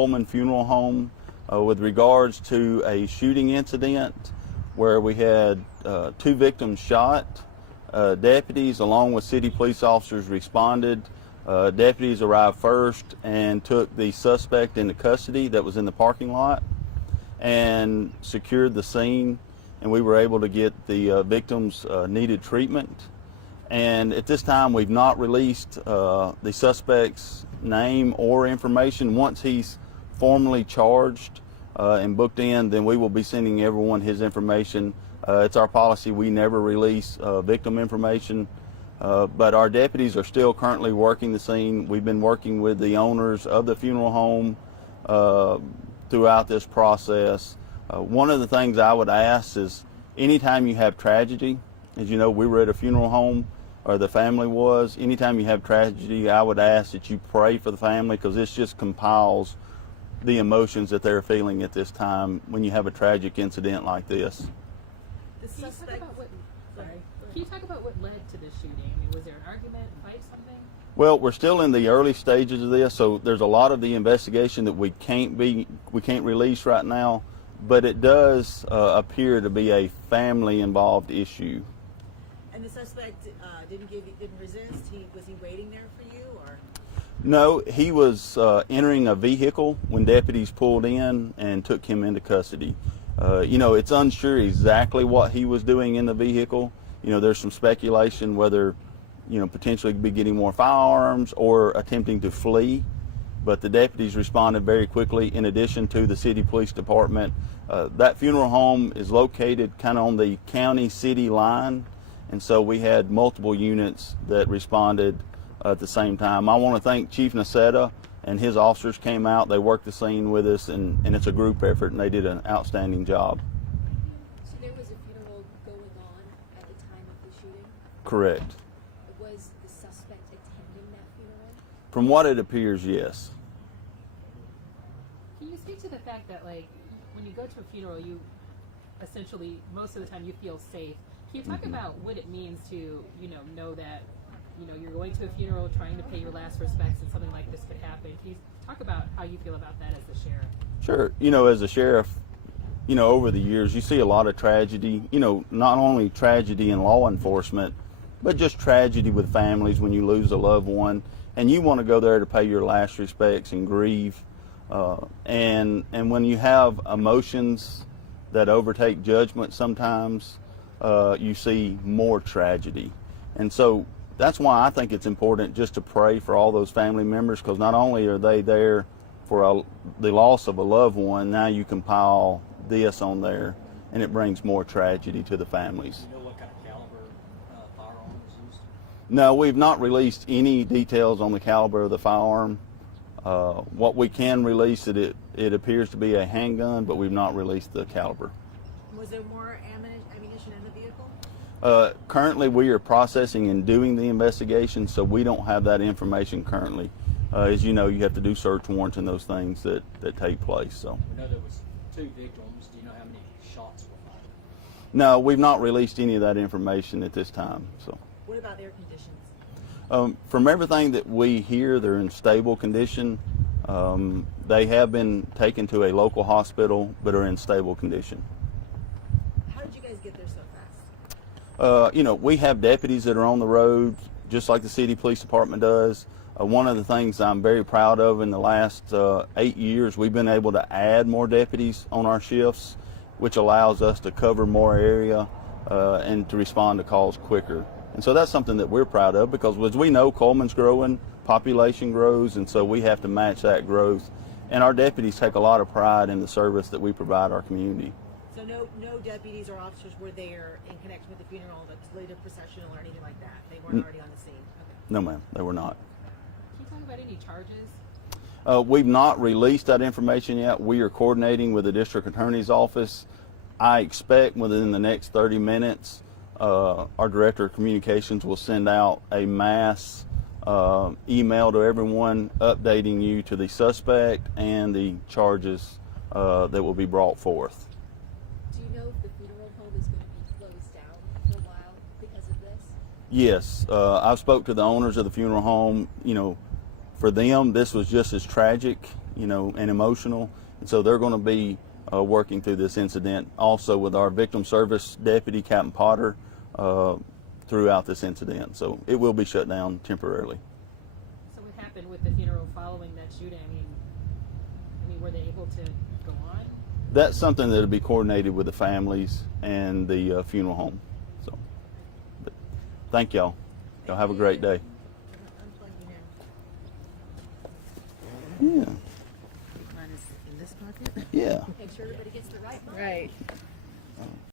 Cullman Funeral Home with regards to a shooting incident where we had 2 victims shot. Deputies along with city police officers responded. Deputies arrived first and took the suspect into custody that was in the parking lot and secured the scene, and we were able to get the victims needed treatment. And at this time we've not released the suspect's name or information. Once he's formally charged and booked in, then we will be sending everyone his information. It's our policy, we never release victim information, but our deputies are still currently working the scene. We've been working with the owners of the funeral home throughout this process. One of the things I would ask is, anytime you have tragedy, as you know, we were at a funeral home, or the family was, anytime you have tragedy, I would ask that you pray for the family, because this just compiles the emotions that they're feeling at this time when you have a tragic incident like this. Can you talk about what led to this shooting? I mean, was there an argument, fight, something? Well, we're still in the early stages of this, so there's a lot of the investigation that we can't release right now, but it does appear to be a family-involved issue. And the suspect didn't resist? Was he waiting there for you, or? No, he was entering a vehicle when deputies pulled in and took him into custody. You know, it's unsure exactly what he was doing in the vehicle. You know, there's some speculation whether, you know, potentially be getting more firearms or attempting to flee. But the deputies responded very quickly, in addition to the city police department. That funeral home is located kind of on the county-city line, and so we had multiple units that responded at the same time. I want to thank Chief Nacetta and his officers came out. They worked the scene with us, and it's a group effort, and they did an outstanding job. So there was a funeral going on at the time of the shooting? Correct. Was the suspect attending that funeral? From what it appears, yes. Can you speak to the fact that, like, when you go to a funeral, you essentially, most of the time, you feel safe. Can you talk about what it means to, you know that, you know, you're going to a funeral, trying to pay your last respects, and something like this could happen? Can you talk about how you feel about that as the sheriff? Sure. You know, as a sheriff, you know, over the years, you see a lot of tragedy, you know, not only tragedy in law enforcement, but just tragedy with families when you lose a loved one, and you want to go there to pay your last respects and grieve. And when you have emotions that overtake judgment sometimes, you see more tragedy. And so that's why I think it's important just to pray for all those family members, because not only are they there for the loss of a loved one, now you compile this on there, and it brings more tragedy to the families. Do you know what kind of caliber firearm was used? No, we've not released any details on the caliber of the firearm. What we can release, it appears to be a handgun, but we've not released the caliber. Was there more ammunition in the vehicle? Currently, we are processing and doing the investigation, so we don't have that information currently. As you know, you have to do search warrants and those things that take place. So. We know there was 2 victims. Do you know how many shots were fired? No, we've not released any of that information at this time. So. What about their conditions? From everything that we hear, they're in stable condition. They have been taken to a local hospital, but are in stable condition. How did you guys get there so fast? You know, we have deputies that are on the road, just like the city police department does. One of the things I'm very proud of, in the last 8 years, we've been able to add more deputies on our shifts, which allows us to cover more area and to respond to calls quicker. And so that's something that we're proud of, because as we know, Cullman's growing, population grows, and so we have to match that growth. And our deputies take a lot of pride in the service that we provide our community. So no deputies or officers were there in connection with the funeral, the later processional or anything like that? They weren't already on the scene? Okay. No, ma'am, they were not. Can you talk about any charges? We've not released that information yet. We are coordinating with the district attorney's office. I expect within the next 30 minutes, our director of communications will send out a mass email to everyone updating you to the suspect and the charges that will be brought forth. Do you know if the funeral home is going to be closed down for a while because of this? Yes, I've spoke to the owners of the funeral home. You know, for them, this was just as tragic. and emotional. And so they're going to be working through this incident also with our victim service deputy, Captain Potter, throughout this incident. So it will be shut down temporarily. So what happened with the funeral following that shooting? I mean, were they able to go on? That's something that'll be coordinated with the families and the funeral home. So, but thank y'all. Y'all have a great day. Unplug you now. Yeah. Mine is in this pocket. Yeah. Make sure everybody gets the right one. Right.